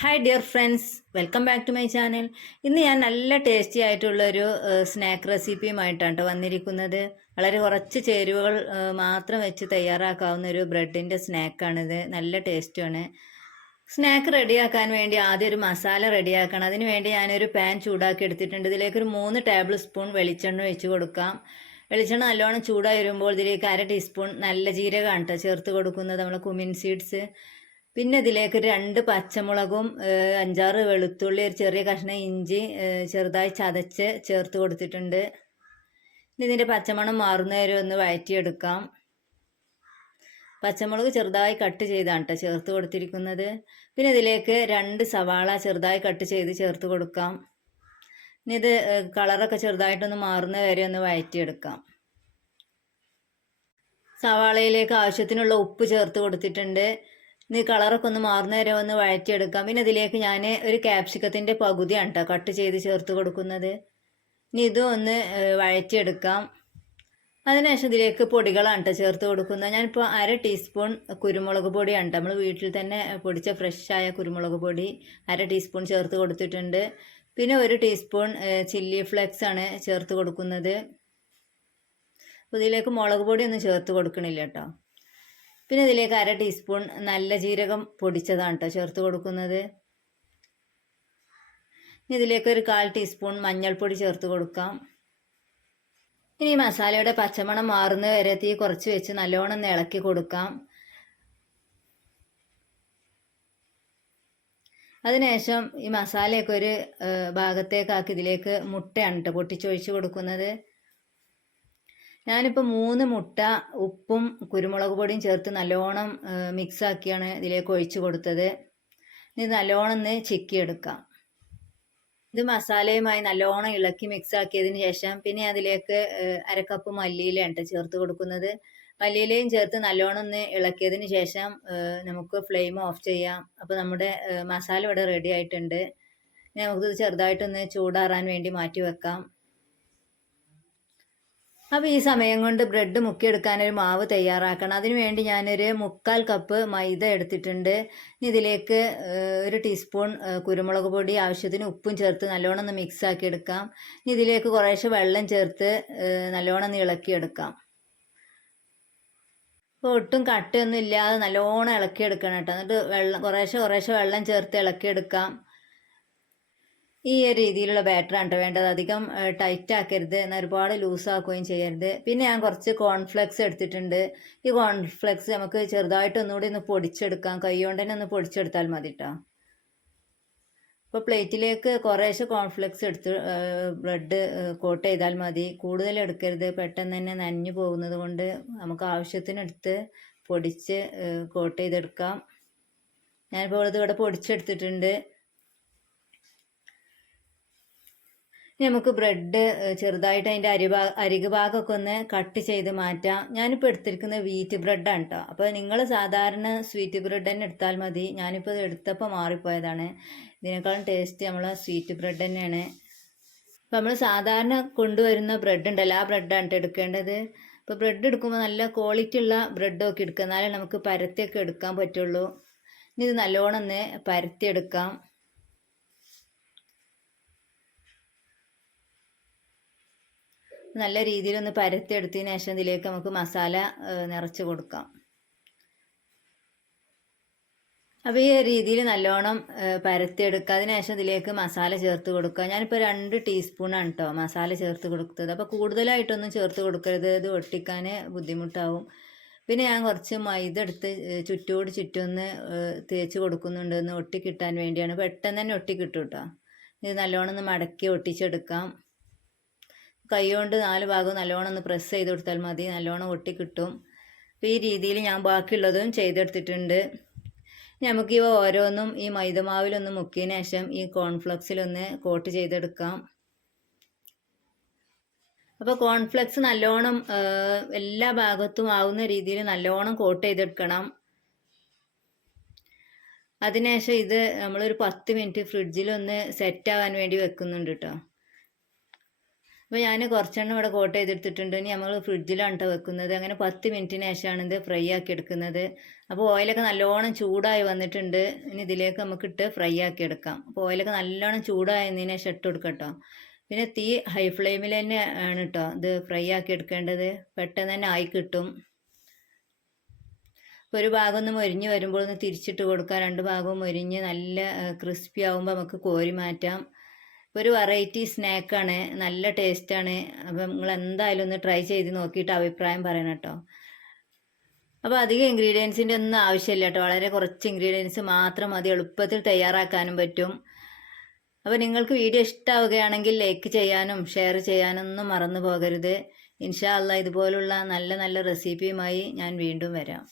Hi dear friends welcome back to my channel ഇന്ന് ഞാൻ നല്ല ടേസ്റ്റി ആയിട്ടുള്ളൊരു സ്നാക്ക് റെസിപ്പിയുമായിട്ടാണ് വന്നിരിക്കുന്നത്. വളരെ കുറച്ച് ചേരുവകൾ മാത്രം വെച്ച് തയ്യാറാക്കാവുന്ന ഒരു ബ്രെഡിന്റെ സ്നാക്കാണിത് നല്ല ടേസ്റ്റുമാണ് സ്നാക്ക് റെഡിയാക്കാൻ വേണ്ടി ആദ്യം ഒരു മസാല റെഡിയാക്കണം അതിന് വേണ്ടി ഞാനൊരു പാൻ ചൂടാക്കി എടുത്തിട്ടുണ്ട്. ഇതിലേക്ക് ഒരു മൂന്ന് ടേബിൾ സ്പൂൺ വെളിച്ചെണ്ണ വെച്ച് കൊടുക്കാം. വെളിച്ചെണ്ണ നല്ലോണം ചൂടായി വരുമ്പോൾ ഇതിലേക്ക് അര ടീസ്പൂൺ നല്ല ജീരകമാണ് കേട്ടോ ചേർത്ത് കൊടുക്കുന്നത്. നമ്മൾ കുമിൻ സീഡ്സ് പിന്നെ ഇതിലേക്ക് രണ്ട് പച്ചമുളകും അഞ്ചാറ് വെളുത്തുള്ളി ഒരു ചെറിയ കഷ്ണം ഇഞ്ചി ചെറുതായി ചതച്ച് ചേർത്ത് കൊടുത്തിട്ടുണ്ട്. ഇതിന്റെ പച്ചമണം മാറുന്നവരെ ഒന്ന് വഴറ്റിയെടുക്കാം. പച്ചമുളക് ചെറുതായി കട്ട് ചെയ്താണ് കേട്ടോ ചേർത്ത് കൊടുത്തിരിക്കുന്നത്. പിന്നെ ഇതിലേക്ക് രണ്ട് സവാള ചെറുതായി കട്ട് ചെയ്ത് ചേർത്ത് കൊടുക്കാം. ഇനി ഇത് കളറൊക്കെ ചെറുതായിട്ടൊന്ന് മാറുന്ന വരെ ഒന്ന് വഴറ്റിയെടുക്കാം. സവാളയിലേക്ക് ആവശ്യത്തിനുള്ള ഉപ്പ് ചേർത്ത് കൊടുത്തിട്ടുണ്ട്. ഇനി കളറൊക്കെ ഒന്ന് മാറുന്ന വരെ ഒന്ന് വഴറ്റിയെടുക്കാം. പിന്നെ ഇതിലേക്ക് ഞാൻ ഒരു ക്യാപ്സിക്കത്തിന്റെ പകുതിയാണ് കേട്ടോ കട്ട് ചെയ്ത് ചേർത്ത് കൊടുക്കുന്നത്. ഇനി ഇതും ഒന്ന് വഴറ്റിയെടുക്കാം. അതിനുശേഷം ഇതിലേക്ക് പൊടികളാണ് കേട്ടോ ചേർത്ത് കൊടുക്കുന്നത്. ഞാനിപ്പോൾ അര ടീസ്പൂൺ കുരുമുളക് പൊടിയാണ് നമ്മൾ വീട്ടിൽ തന്നെ പൊടിച്ച ഫ്രഷായ കുരുമുളക് പൊടി അര ടീസ്പൂൺ ചേർത്ത് കൊടുത്തിട്ടുണ്ട്. പിന്നെ ഒരു ടീസ്പൂൺ ചില്ലി ഫ്ലെക്സ് ആണ് ചേർത്ത് കൊടുക്കുന്നത്. അപ്പോൾ ഇതിലേക്ക് മുളക് പൊടി ഒന്നും ചേർത്ത് കൊടുക്കണില്ല കേട്ടോ പിന്നെ ഇതിലേക്ക് അര ടീസ്പൂൺ നല്ല ജീരകം പൊടിച്ചതാണ് കേട്ടോ ചേർത്ത് കൊടുക്കുന്നത്. ഇതിലേക്ക് ഒരു കാൽ ടീസ്പൂൺ മഞ്ഞൾപ്പൊടി ചേർത്ത് കൊടുക്കാം. ഇനി മസാലയുടെ പച്ചമണം മാറുന്ന വരെ തീ കുറച്ച് വെച്ച് നല്ലോണം ഇളക്കി കൊടുക്കാം. അതിനുശേഷം ഈ മസാലയൊക്കെ ഒരു ഭാഗത്തേക്കാക്കി ഇതിലേക്ക് മുട്ടയാണ് കേട്ടോ പൊട്ടിച്ചൊഴിച്ച് കൊടുക്കുന്നത്. ഞാനിപ്പോൾ മൂന്ന് മുട്ട ഉപ്പും കുരുമുളക് പൊടിയും ചേർത്ത് നല്ലോണം മിക്സ് ആക്കിയാണ് ഇതിലേക്ക് ഒഴിച്ച് കൊടുത്തത്. ഇനി നല്ലോണം ഒന്ന് ചിക്കിയെടുക്കാം. ഇത് മസാലയുമായി നല്ലോണം ഇളക്കി മിക്സ് ആക്കിയതിന് ശേഷം പിന്നെ അതിലേക്ക് അരക്കപ്പ് അര കപ്പ് മല്ലിയിലയാണ് ട്ടോ ചേർത്ത് കൊടുക്കുന്നത്. മല്ലിയിലയും ചേർത്ത് നല്ലോണം ഒന്ന് ഇളക്കിയതിന് ശേഷം നമുക്ക് ഫ്ലെയിം ഓഫ് ചെയ്യാം. അപ്പോൾ നമ്മുടെ മസാല ഇവിടെ റെഡി ആയിട്ടുണ്ട്. നമുക്കിത് ചെറുതായിട്ടൊന്ന് ചൂടാറാൻ വേണ്ടി മാറ്റി വെക്കാം. അപ്പോൾ ഈ സമയം കൊണ്ട് ബ്രെഡ് മുക്കിയെടുക്കാനൊരു മാവ് തയ്യാറാക്കണം. അതിന് വേണ്ടി ഞാനൊരു മുക്കാൽ കപ്പ് മൈദ എടുത്തിട്ടുണ്ട്. ഇതിലേക്ക് ഒരു ടീസ്പൂൺ കുരുമുളക് പൊടി ആവശ്യത്തിന് ഉപ്പും ചേർത്ത് നല്ലോണം ഒന്ന് മിക്സ് ആക്കി എടുക്കാം ഇതിലേക്ക് കുറേശ്ശെ വെള്ളം ചേർത്ത് നല്ലോണം ഒന്ന് ഇളക്കിയെടുക്കാം. അപ്പോൾ ഒട്ടും കട്ടയൊന്നും ഇല്ലാതെ നല്ലോണം ഇളക്കിയെടുക്കണം കേട്ടോ. എന്നിട്ട് വെള്ളം കുറേശ്ശെ കുറേശ്ശെ വെള്ളം ചേർത്ത് ഇളക്കിയെടുക്കാം. ഈ ഒരു രീതിയിലുള്ള ബാറ്ററാണ് കേട്ടോ വേണ്ടത്. അധികം ടൈറ്റ് ആക്കരുത്. എന്നാൽ ഒരുപാട് ലൂസ് ആക്കുകയും ചെയ്യരുത്. പിന്നെ ഞാൻ കുറച്ച് കോൺഫ്ലെക്സ് എടുത്തിട്ടുണ്ട്. ഈ കോൺഫ്ലെക്സ് നമുക്ക് ചെറുതായിട്ട് ഒന്നുകൂടി ഒന്ന് പൊടിച്ചെടുക്കാം. കൈ കൊണ്ട് തന്നെ ഒന്ന് പൊടിച്ചെടുത്താൽ മതി കേട്ടോ അപ്പോൾ പ്ലേറ്റിലേക്ക് കുറേശ്ശെ കോൺഫ്ലെക്സ് എടുത്ത് ബ്ലഡ് കോട്ട് ചെയ്താൽ മതി. കൂടുതൽ എടുക്കരുത്. പെട്ടെന്ന് തന്നെ നനഞ്ഞു പോകുന്നത് കൊണ്ട് നമുക്ക് ആവശ്യത്തിനെടുത്ത് പൊടിച്ച് കോട്ട് ചെയ്തെടുക്കാം. ഞാനിപ്പോൾ ഇത് ഇവിടെ പൊടിച്ചെടുത്തിട്ടുണ്ട് ഇനി നമുക്ക് ബ്രെഡ് ചെറുതായിട്ട് അതിന്റെ അരിഭാ അരിക് ഭാഗമൊക്കെ ഒന്ന് കട്ട് ചെയ്ത് മാറ്റാം. ഞാനിപ്പോൾ എടുത്തിരിക്കുന്നത് വീറ്റ് ബ്രെഡാണ് കേട്ടോ അപ്പോൾ നിങ്ങൾ സാധാരണ സ്വീറ്റ് ബ്രെഡ് തന്നെ എടുത്താൽ മതി. ഞാനിപ്പോൾ ഇത് എടുത്തപ്പോൾ മാറിപ്പോയതാണ്. ഇതിനേക്കാളും ടേസ്റ്റ് നമ്മൾ സ്വീറ്റ് ബ്രെഡ് തന്നെയാണ്. അപ്പോൾ നമ്മൾ സാധാരണ കൊണ്ടുവരുന്ന ബ്രെഡ് ഉണ്ടല്ലോ ആ ബ്രെഡാണ് എടുക്കേണ്ടത്. ഇപ്പോൾ ബ്രെഡ് എടുക്കുമ്പോൾ നല്ല ക്വാളിറ്റി ഉള്ള ബ്രെഡൊക്കെ എടുക്കുക എന്നാലേ നമുക്ക് പരത്തിയൊക്കെ എടുക്കാൻ പറ്റുള്ളൂ. ഇനി ഇത് നല്ലോണം ഒന്ന് പരത്തിയെടുക്കാം നല്ല രീതിയിൽ ഒന്ന് പരത്തിയെടുത്തതിന് ശേഷം ഇതിലേക്ക് നമുക്ക് മസാല നിറച്ച് കൊടുക്കാം. അപ്പോൾ ഈ രീതിയിൽ നല്ലോണം പരത്തിയെടുക്കുക അതിനുശേഷം ഇതിലേക്ക് മസാല ചേർത്ത് കൊടുക്കുക. ഞാനിപ്പോൾ രണ്ട് ടീസ്പൂണാണ് കേട്ടോ മസാല ചേർത്ത് കൊടുത്തത്. അപ്പോൾ കൂടുതലായിട്ടൊന്നും ചേർത്ത് കൊടുക്കരുത്. ഇത് ഒട്ടിക്കാൻ ബുദ്ധിമുട്ടാവും. പിന്നെ ഞാൻ കുറച്ച് മൈദ എടുത്ത് ചുറ്റോട് ചുറ്റൊന്ന് തേച്ച് കൊടുക്കുന്നുണ്ട്. ഒന്ന് ഒട്ടി കിട്ടാൻ വേണ്ടിയാണ്. പെട്ടെന്ന് തന്നെ ഒട്ടി കിട്ടും കേട്ടോ ഇത് നല്ലോണം ഒന്ന് മടക്കി ഒട്ടിച്ചെടുക്കാം. കൈ കൊണ്ട് നാല് ഭാഗവും നല്ലോണം ഒന്ന് പ്രസ് ചെയ്ത് കൊടുത്താൽ മതി. നല്ലോണം ഒട്ടി കിട്ടും. അപ്പോൾ ഈ രീതിയിൽ ഞാൻ ബാക്കിയുള്ളതും ചെയ്തെടുത്തിട്ടുണ്ട്. നമുക്കിവ ഓരോന്നും ഈ മൈദമാവിലൊന്ന് മുക്കിയതിന് ശേഷം ഈ കോൺഫ്ലക്സിലൊന്ന് കോട്ട് ചെയ്തെടുക്കാം. അപ്പോൾ കോൺഫ്ലെക്സ് നല്ലോണം എല്ലാ ഭാഗത്തും ആവുന്ന രീതിയിൽ നല്ലോണം കോട്ട് ചെയ്തെടുക്കണം. അതിനുശേഷം ഇത് നമ്മളൊരു പത്ത് മിനിറ്റ് ഫ്രിഡ്ജിലൊന്ന് സെറ്റ് ആവാൻ വേണ്ടി വെക്കുന്നുണ്ട് കേട്ടോ അപ്പോൾ ഞാൻ കുറച്ചെണ്ണം ഇവിടെ കോട്ട് ചെയ്തെടുത്തിട്ടുണ്ട്. ഇനി നമ്മൾ ഫ്രിഡ്ജിലാണ് കേട്ടോ വെക്കുന്നത്. അങ്ങനെ പത്ത് മിനിറ്റിന് ശേഷമാണ് ഇത് ഫ്രൈ ആക്കി എടുക്കുന്നത്. അപ്പോൾ ഓയിലൊക്കെ നല്ലോണം ചൂടായി വന്നിട്ടുണ്ട്. ഇനി ഇതിലേക്ക് നമുക്ക് ഇട്ട് ഫ്രൈ ആക്കി എടുക്കാം. അപ്പോൾ ഓയിലൊക്കെ നല്ലോണം ചൂടായതിന് ശേഷം ഇട്ട് കൊടുക്കാം കേട്ടോ പിന്നെ തീ ഹൈ ഫ്ലെയിമിൽ തന്നെ ആണ് കേട്ടോ ഇത് ഫ്രൈ ആക്കി എടുക്കേണ്ടത്. പെട്ടെന്ന് തന്നെ ആയി കിട്ടും. ഇപ്പോൾ ഒരു ഭാഗം ഒന്ന് മൊരിഞ്ഞ് വരുമ്പോൾ ഒന്ന് തിരിച്ചിട്ട് കൊടുക്കുക രണ്ട് ഭാഗവും മൊരിഞ്ഞ് നല്ല ക്രിസ്പി ആകുമ്പോൾ നമുക്ക് കോരി മാറ്റാം. ഒരു വെറൈറ്റി സ്നാക്കാണ് നല്ല ടേസ്റ്റ് ആണ്. അപ്പം നിങ്ങൾ എന്തായാലും ഒന്ന് ട്രൈ ചെയ്ത് നോക്കിയിട്ട് അഭിപ്രായം പറയണം കേട്ടോ. അപ്പോൾ അധികം ഇൻഗ്രീഡിയൻസിന്റെ ഒന്നും ആവശ്യമില്ല കേട്ടോ. വളരെ കുറച്ച് ഇൻഗ്രീഡിയൻസ് മാത്രം മതി. എളുപ്പത്തിൽ തയ്യാറാക്കാനും പറ്റും. അപ്പോൾ നിങ്ങൾക്ക് വീഡിയോ ഇഷ്ടമാവുകയാണെങ്കിൽ ലൈക്ക് ചെയ്യാനും ഷെയർ ചെയ്യാനൊന്നും മറന്നു പോകരുത്. ഇൻഷാ അല്ല ഇതുപോലുള്ള നല്ല നല്ല റെസിപ്പിയുമായി ഞാൻ വീണ്ടും വരാം.